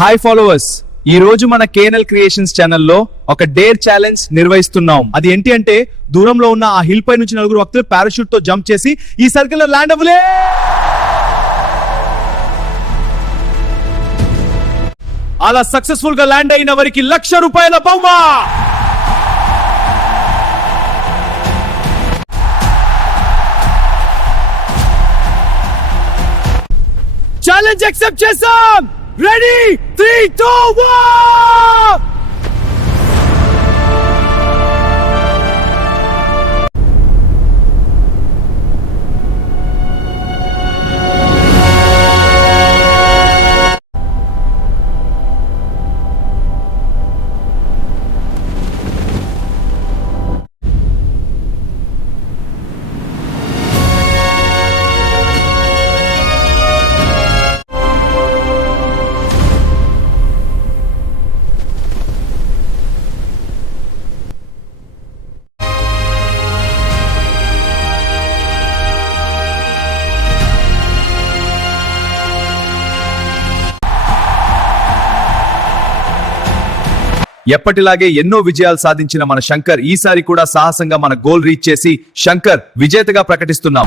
Hi followers, ఈ రోజు మన కేఎన్ఎల్ క్రియేషన్స్ ఛానల్లో ఒక డేర్ ఛాలెంజ్ నిర్వహిస్తున్నాం. అది ఏంటి అంటే దూరంలో ఉన్న ఆ హిల్ పై నుంచి నలుగురు వ్యక్తులు పారాషూట్ తో జంప్ చేసి ఈ సర్కిల్ లో ల్యాండ్ అవ్వలే. అలా సక్సెస్ఫుల్ గా ల్యాండ్ అయిన వారికి ₹1,00,000 బహుమా. ఛాలెంజ్ యాక్సెప్ట్ చేసాం. రెడీ 3, 2, 1. ఎప్పటిలాగే ఎన్నో విజయాలు సాధించిన మన శంకర్ ఈసారి కూడా సాహసంగా మన గోల్ రీచ్ చేసి శంకర్ విజేతగా ప్రకటిస్తున్నాం.